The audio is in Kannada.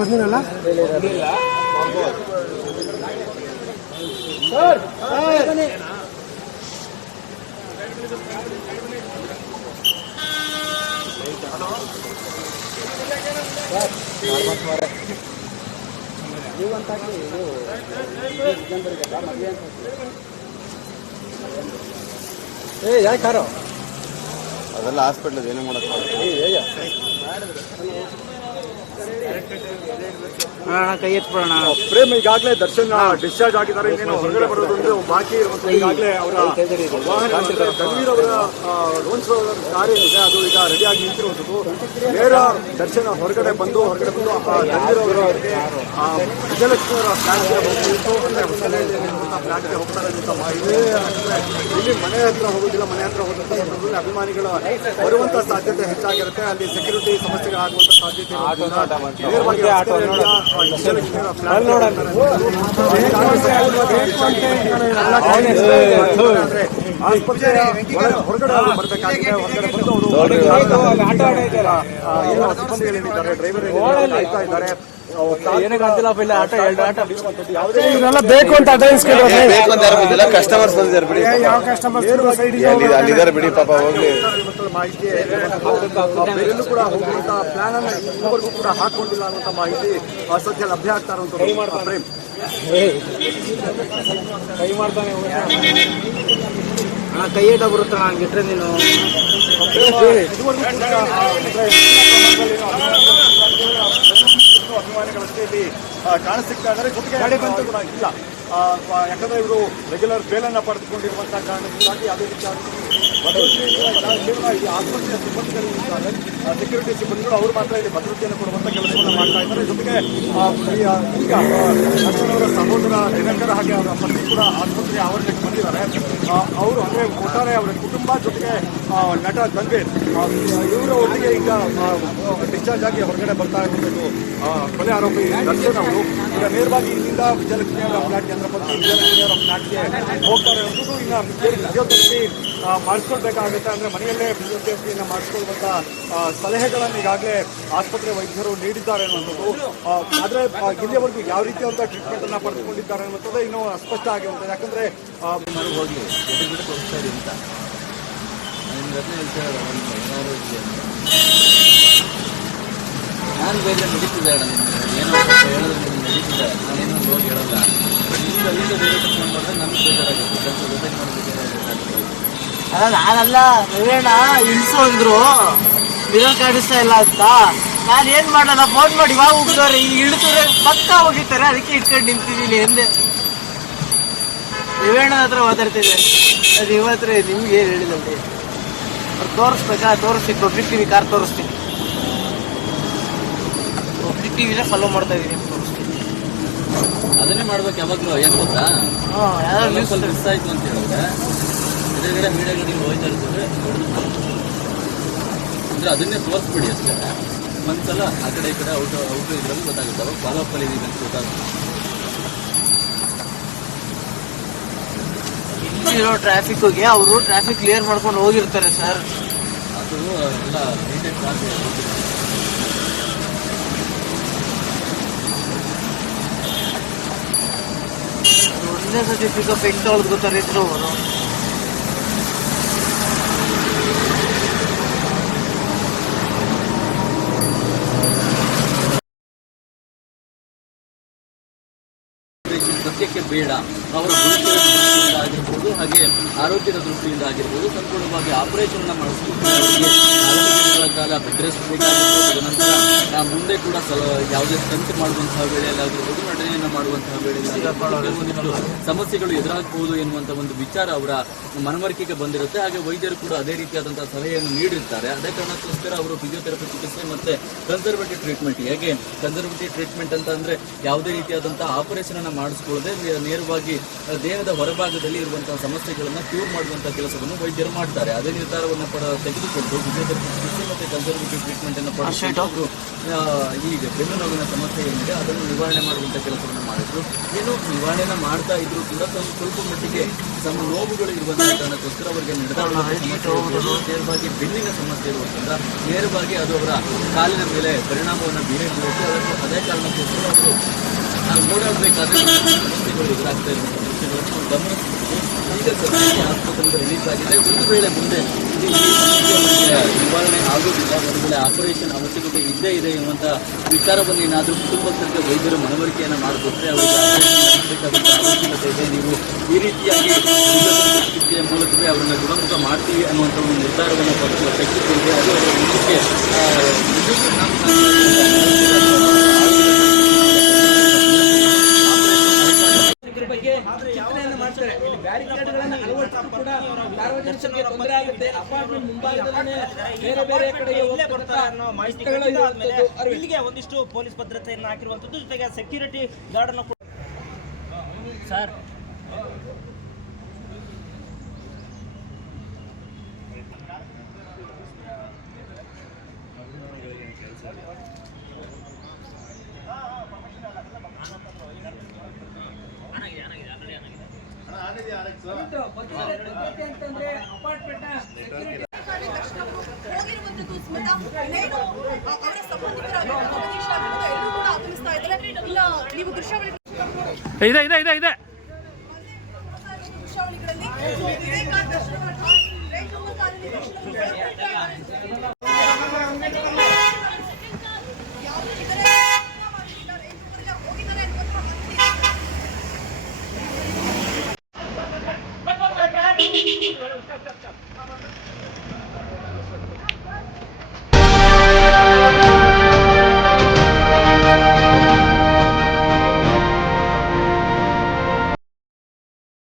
ಬಂದಿರಲ್ಲ ಯಾಕಾರೋ ಅದೆಲ್ಲ ಹಾಸ್ಪಿಟ್ಲ್ ಏನೇ ಮಾಡಕ್ಕೆ ಕೈ ಎತ್ಬಿಡೋಣ. ಪ್ರೇಮ್ ಈಗಾಗಲೇ ದರ್ಶನ್ ಡಿಸ್ಚಾರ್ಜ್ ಆಗಿದ್ದಾರೆ. ಇನ್ನೇನು ಹೊರಗಡೆ ಬರೋದೊಂದು ಬಾಕಿ ಇರುವಂತ ಈಗಾಗಲೇ ಅವರ ಧನ್ವೀರ್ ಅವರ ರೋನ್ಸ್ ಕಾರ್ ಏನಿದೆ ಅದು ಈಗ ರೆಡಿಯಾಗಿ ನಿಂತಿರುವಂಥದ್ದು. ನೇರ ದರ್ಶನ್ ಹೊರಗಡೆ ಬಂದು ಧನ್ವೀರ್ ಅವರಿಗೆ ವಿಜಯಲಕ್ಷ್ಮಿ ಅವರ ಫ್ಲಾಟ್ಗೆ ಹೋಗ್ಬಿಟ್ಟು ಫ್ಲಾಟ್ಗೆ ಹೋಗ್ತಾರೆ ಅಂತ ಮಾಹಿತಿ. ಇಲ್ಲಿ ಮನೆ ಹತ್ರ ಹೋಗೋದಿಲ್ಲ, ಮನೆ ಹತ್ರ ಹೋದಂಥ ಸಂದರ್ಭದಲ್ಲಿ ಅಭಿಮಾನಿಗಳ ಬರುವಂತ ಸಾಧ್ಯತೆ ಹೆಚ್ಚಾಗಿರುತ್ತೆ. ಅಲ್ಲಿ ಸೆಕ್ಯೂರಿಟಿ ಸಮಸ್ಯೆಗಳಾಗುವಂತ ಸಾಧ್ಯತೆ ನೇರವಾಗಿ ಆಸ್ಪತ್ರೆ ಹೊರಗಡೆ ಬರಬೇಕಾಗಿದೆ. ಹೊರಗಡೆ ಬಂದು ಅವರು ಸಿಬ್ಬಂದಿಗಳಿದ್ದಾರೆ, ಡ್ರೈವರ್ ಕಾಯ್ತಾ ಇದ್ದಾರೆ. ಬೇಕು ಅಂತ ಕಸ್ಟಮರ್ಸ್ ಬಂದಿದ್ದಾರೆ ಬಿಡಿ, ಅಲ್ಲಿದ್ದಾರೆ ಬಿಡಿ ಪಾಪ ಹೋಗ್ಲಿ. ಮಾಹಿತಿ ಬೇರೆಲ್ಲೂ ಕೂಡ ಹೋಗುವಂತ ಪ್ಲಾನ್ ಅನ್ನ ಇನ್ನವರೆಗೂ ಕೂಡ ಹಾಕೊಂಡಿಲ್ಲ ಅನ್ನುವಂತ ಮಾಹಿತಿ ಸದ್ಯ ಲಭ್ಯ ಆಗ್ತಾ ಇರುವಂತ. ಪ್ರೇಮ್ ಕೈ ಮಾಡ್ತಾನೆ, ಕೈ ಏಟ ಬರುತ್ತ ಹಂಗಿಟ್ರೆ ನೀನು ಅಭಿಮಾನಿಗಳಷ್ಟೇ ಇಲ್ಲಿ ಕಾಣಿಸ್ತಾ ಇದ್ದಾರೆ. ಜೊತೆಗೆ ಇಲ್ಲ, ಯಾಕಂದ್ರೆ ಇವರು ರೆಗ್ಯುಲರ್ ಬೇಲನ್ನು ಪಡೆದುಕೊಂಡಿರುವಂತಹ ಕಾರಣದಿಂದಾಗಿ ಅದೇ ರೀತಿಯಾಗಿ ಆಸ್ಪತ್ರೆಯ ಸಿಬ್ಬಂದಿಗಳಿದ್ದಾರೆ, ಸೆಕ್ಯೂರಿಟಿ ಸಿಬ್ಬಂದಿಗಳು ಅವರು ಮಾತ್ರ ಇಲ್ಲಿ ಭದ್ರತೆಯನ್ನು ಕೊಡುವಂತ ಕೆಲಸವನ್ನು ಮಾಡ್ತಾ ಇದ್ದಾರೆ. ಜೊತೆಗೆ ಈಗ ದರ್ಶನ್ ಅವರ ಸಹೋದರ ದಿನಕರ್ ಹಾಗೆ ಅವರ ಪತ್ನಿ ಕೂಡ ಆಸ್ಪತ್ರೆಯ ಆವರಣಕ್ಕೆ ಬಂದಿದ್ದಾರೆ. ಅವರು ಅಂದ್ರೆ ಒಟ್ಟಾರೆ ಅವರ ಕುಟುಂಬ ಜೊತೆಗೆ ನಟ ಧನ್ವೀರ್ ಇವರ ಒಟ್ಟಿಗೆ ಈಗ ಡಿಸ್ಚಾರ್ಜ್ ಆಗಿ ಹೊರಗಡೆ ಬರ್ತಾ ಇರುವಂಥದ್ದು ಕೊಲೆ ಆರೋಪಿ ದರ್ಶನ್ ಅವರು ಈಗ ನೇರವಾಗಿ ಇಲ್ಲಿಂದ ವಿಜಯಲಕ್ಷ್ಮಿ ಅವರ ಫ್ಲಾಟ್ಗೆ ಅಂದ್ರೆ ವಿಜಯಲಕ್ಷ್ಮಿ ಅವರ ಫ್ಲಾಟ್ಗೆ ಹೋಗ್ತಾರೆ ಅನ್ನೋದು. ಇನ್ನು ಫಿಸಿಯೋಥೆರಪಿ ಮಾಡಿಸ್ಕೊಳ್ಬೇಕಾಗುತ್ತೆ, ಅಂದ್ರೆ ಮನೆಯಲ್ಲೇ ಫಿಸಿಯೋಥೆರಪಿಯನ್ನು ಮಾಡಿಸ್ಕೊಳ್ಳುವಂತ ಸಲಹೆಗಳನ್ನು ಈಗಾಗಲೇ ಆಸ್ಪತ್ರೆ ವೈದ್ಯರು ನೀಡಿದ್ದಾರೆ ಅನ್ನುವಂಥದ್ದು. ಆದ್ರೆ ಇಲ್ಲಿಯವರೆಗೂ ಯಾವ ರೀತಿಯಾದಂಥ ಟ್ರೀಟ್ಮೆಂಟ್ ಅನ್ನ ಪಡೆದುಕೊಂಡಿದ್ದಾರೆ ಅನ್ನುವಂಥದ್ದು ಇನ್ನೂ ಅಸ್ಪಷ್ಟ ಆಗಿರುತ್ತದೆ. ಯಾಕಂದ್ರೆ ಹೋಗ್ಲಿ ತೋರಿಸ್ತಾ ಇದೆ ಅಂತ ನಾನು ಬೇರೆ ನಡೀತಿದ್ದೆ ಏನೋ ಹೇಳಿದ್ರೆ ನಿಮ್ಗೆ ನಡೀತಿದ್ದೆ, ನಾನೇನೋ ಹೋಗಿ ಹೇಳಲ್ಲ. ನಿಮ್ಗೆ ಅಲ್ಲಿಂದ ಬೇರೆ ಕರ್ಕೊಂಡು ಮಾಡಿದ್ರೆ ನಮ್ಗೆ ಬೇಜಾರಾಗುತ್ತೆ, ಕೆಲಸ ಜೊತೆಗೆ ಮಾಡೋದಕ್ಕೆ. ಅಲ್ಲ ನಾನಲ್ಲ ರವೇಣ ಇಳಿಸು ಅಂದ್ರು ಮಿರರ್ ಕಾಣಿಸ್ತಾ ಇಲ್ಲ ಅಂತ. ನಾನು ಏನ್ ಮಾಡಲ್ಲ, ಫೋನ್ ಮಾಡಿ ಇವಾಗ ಹೋಗಿದವ್ರೆ, ಈ ಇಳಿಸಿದ್ರೆ ಪಕ್ಕ ಹೋಗಿರ್ತಾರೆ, ಅದಕ್ಕೆ ಇಟ್ಕೊಂಡು ನಿಂತಿದ್ದೀನಿ ಎಂದೆ. ರವೇಣ ಹತ್ರ ಮಾತಾಡ್ತಿದ್ದೆ, ಅದು ಇವತ್ರ ನಿಮ್ಗೆ ಏನು ಹೇಳಿದಲ್ಲಿ ಅವ್ರು ತೋರಿಸ್ಬೇಕಾ? ತೋರಿಸ್ತೀನಿ, ಪಬ್ಲಿಕ್ ಟಿವಿ ಕಾರ್ ತೋರಿಸ್ತೀನಿ, ಪಬ್ಲಿಕ್ ಟಿವಿನ ಫಾಲೋ ಮಾಡ್ತಾ ಇದ್ದೀನಿ, ತೋರಿಸ್ತೀನಿ. ಅದನ್ನೇ ಮಾಡ್ಬೇಕು ಯಾವಾಗಲೂ. ಏನು ಗೊತ್ತಾ, ಸ್ವಲ್ಪ ಮಿಸ್ ಆಯ್ತು ಅಂತ ಹೇಳಿದ್ರೆ ಎದುರುಗಡೆ ಮೀಡಿಯಾಗಳು ನೀವು ಹೋಯ್ತಾ ಇರ್ತದೆ ಅಂದ್ರೆ ಅದನ್ನೇ ತೋರಿಸ್ಬಿಡಿ ಅಷ್ಟೇ. ಒಂದ್ಸಲ ಆ ಕಡೆ ಈ ಕಡೆ ಔಟು ಇದ್ರಲ್ಲಿ ಗೊತ್ತಾಗುತ್ತೆ, ಅವಾಗ ಫಾಲೋ ಅಪ್ ಅಲ್ಲಿ ಇದೀವಿ ಅಂತ ಗೊತ್ತಾಗುತ್ತೆ. ಇಲ್ಲಿರೋ ಟ್ರಾಫಿಕ್ಗೆ ಅವರು ಟ್ರಾಫಿಕ್ ಕ್ಲಿಯರ್ ಮಾಡ್ಕೊಂಡು ಹೋಗಿರ್ತಾರೆ ಸರ್. ಅದು ಎಲ್ಲ ನೀಟಾಗಿ ಕಾಣುತ್ತೆ. ಒಂದೇ ಸತಿ ಪಿಕಪ್ ಹೆಂಗ್ ತಗೊಳ್ದು ಗೊತ್ತಾರೆ ಇದ್ರು ಅವರು. ಸತ್ಯಕ್ಕೆ ಬೇಡ, ಅವರ ಭವಿಷ್ಯದ ದೃಷ್ಟಿಯಿಂದ ಆಗಿರ್ಬೋದು, ಹಾಗೆ ಆರೋಗ್ಯದ ದೃಷ್ಟಿಯಿಂದ ಆಗಿರ್ಬೋದು, ಸಂಪೂರ್ಣವಾಗಿ ಆಪರೇಷನ್ ಮಾಡಿಸ್ಕೊಂಡು ಅವರಿಗೆ 4 ದಿನಗಳ ಕಾಲ ಬೆಡ್ ರೆಸ್ಟ್ ಬೇಕಾಗಿತ್ತು. ತದನಂತರ ಮುಂದೆ ಕೂಡ ಯಾವುದೇ ಸ್ಟಂಟ್ ಮಾಡುವಂತಹ ವೇಳೆಯಲ್ಲಾಗಿರ್ಬೋದು, ನಟನೆಯನ್ನು ಮಾಡುವಂತಹ ವೇಳೆಯಲ್ಲಿ ಸಮಸ್ಯೆಗಳು ಎದುರಾಗಬಹುದು ಎನ್ನುವಂಥ ಒಂದು ವಿಚಾರ ಅವರ ಮನವರಿಕೆಗೆ ಬಂದಿರುತ್ತೆ. ಹಾಗೆ ವೈದ್ಯರು ಕೂಡ ಅದೇ ರೀತಿಯಾದಂತಹ ಸಲಹೆಯನ್ನು ನೀಡಿರ್ತಾರೆ. ಅದೇ ಕಾರಣಕ್ಕೋಸ್ಕರ ಅವರು ಫಿಸಿಯೋಥೆರಪಿ ಚಿಕಿತ್ಸೆ ಮತ್ತೆ ಕನ್ಸರ್ವೇಟಿವ್ ಟ್ರೀಟ್ಮೆಂಟ್, ಹೇಗೆ ಕನ್ಸರ್ವೇಟಿವ್ ಟ್ರೀಟ್ಮೆಂಟ್ ಅಂತ ಅಂದ್ರೆ ಯಾವುದೇ ರೀತಿಯಾದಂತಹ ಆಪರೇಷನ್ ಅನ್ನು ಮಾಡಿಸ್ಕೊಳ್ಳದೆ ನೇರವಾಗಿ ದೇಹದ ಹೊರಭಾಗದಲ್ಲಿ ಇರುವಂತಹ ಸಮಸ್ಯೆಗಳನ್ನು ಕ್ಯೂರ್ ಮಾಡುವಂಥ ಕೆಲಸವನ್ನು ವೈದ್ಯರು ಮಾಡ್ತಾರೆ. ಅದೇ ನಿರ್ಧಾರವನ್ನು ತೆಗೆದುಕೊಂಡು ಫಿಸಿಯೋಥೆರಪಿ ಚಿಕಿತ್ಸೆ ಮತ್ತು ಕನ್ಸರ್ವೇಟಿವ್ ಟ್ರೀಟ್ಮೆಂಟನ್ನು ಪಡೆದು ಈಗ ಬೆನ್ನು ನೋವಿನ ಸಮಸ್ಯೆ ಏನಿದೆ ಅದನ್ನು ನಿವಾರಣೆ ಮಾಡುವಂಥ ಕೆಲಸವನ್ನು ಮಾಡಿದ್ರು. ಏನು ನಿವಾರಣೆನ ಮಾಡ್ತಾ ಇದ್ರು ಕೂಡ ಸ್ವಲ್ಪ ಮಟ್ಟಿಗೆ ತಮ್ಮ ನೋವುಗಳು ಇರುವಂತಹ ಕಾರಣಕ್ಕೋಸ್ಕರ ಅವರಿಗೆ ನೇರವಾಗಿ ಬೆನ್ನಿನ ಸಮಸ್ಯೆ ಇರುವುದರಿಂದ ನೇರವಾಗಿ ಅದು ಅವರ ಕಾಲಿನ ಮೇಲೆ ಪರಿಣಾಮವನ್ನು ಬೀರುತ್ತೆ. ಅದೇ ಕಾರಣಕ್ಕೋಸ್ಕರ ಅವರು ಓಡಾಡಬೇಕಾದ್ರೆ ಸಮಸ್ಯೆಗಳು ಎದುರಾಗ್ತಾ ಇರುವಂಥ ಸಮಸ್ಯೆಗಳನ್ನು ನಾವು ಗಮನಿಸಬೇಕು. ಈಗ ಸದ್ಯಕ್ಕೆ ಆಸ್ಪತ್ರೆಯಿಂದ ರಿಲೀಸ್ ಆಗಿದೆ. ಒಂದು ವೇಳೆ ಮುಂದೆ ಇದು ನಿವಾರಣೆ ಆಗೋದಿಲ್ಲ, ಒಂದು ವೇಳೆ ಆಪರೇಷನ್ ಅವಶ್ಯಕತೆ ಇದ್ದೇ ಇದೆ ಎನ್ನುವಂಥ ವಿಚಾರವನ್ನು ಏನಾದರೂ ಕುಟುಂಬಸ್ಥರಿಗೆ ವೈದ್ಯರು ಮನವರಿಕೆಯನ್ನು ಮಾಡಿಕೊಟ್ರೆ ಅವರಿಗೆ ನಡೆಸಬೇಕಾದಂಥ ಅವಶ್ಯಕತೆ ಇದೆ, ನೀವು ಈ ರೀತಿಯಾಗಿ ಚಿಕಿತ್ಸೆಯ ಮೂಲಕವೇ ಅವರನ್ನು ಗುಣಮುಖ ಮಾಡ್ತೀವಿ ಅನ್ನುವಂಥ ಒಂದು ನಿರ್ಧಾರವನ್ನು ತೆಗೆದುಕೊಂಡ್ರೆ ಅದು ಅವರ ಮುಂದಕ್ಕೆ ಬಗ್ಗೆ ಚಿಂತನೆಯನ್ನು ಮಾಡ್ತಾರೆ. ಇಲ್ಲಿ ಬ್ಯಾರಿಕೇಡ್ಗಳನ್ನು ಅಳವಡಿಸಿದ್ರು ಕೂಡ ಸಾರ್ವಜನಿಕರಿಗೆ ತೊಂದರೆ ಆಗುತ್ತೆ. ಅಪಾರ್ಟ್ಮೆಂಟ್ ಮುಂಭಾಗದಲ್ಲೇ ಬೇರೆ ಬೇರೆ ಕಡೆ ಇಲ್ಲೇ ಬರ್ತಾರೆ ಅನ್ನೋ ಮಾಹಿತಿ ಇಲ್ಲಿಗೆ ಒಂದಿಷ್ಟು ಪೊಲೀಸ್ ಭದ್ರತೆಯನ್ನು ಹಾಕಿರುವಂತದ್ದು, ಜೊತೆಗೆ ಸೆಕ್ಯೂರಿಟಿ ಗಾರ್ಡ್ ಅನ್ನು ಸರ್ ಅಂತಂದ್ರೆ ಅಪಾರ್ಟ್ಮೆಂಟ್ ಹೋಗಿರುವಂತದ್ದು ಸ್ಮಿತಾ ಇನ್ನೇನು ಅವರ ಸಂಬಂಧಿಕರ ಎಲ್ಲರೂ ಕೂಡ ಆಗಮಿಸ್ತಾ ಇದ್ದಾರೆ. ಇಲ್ಲ ನೀವು ದೃಶ್ಯಾವಳಿಗಳಲ್ಲಿ ವಿವೇಕಾನಂದ ಹೋಗಿದ್ದಾರೆ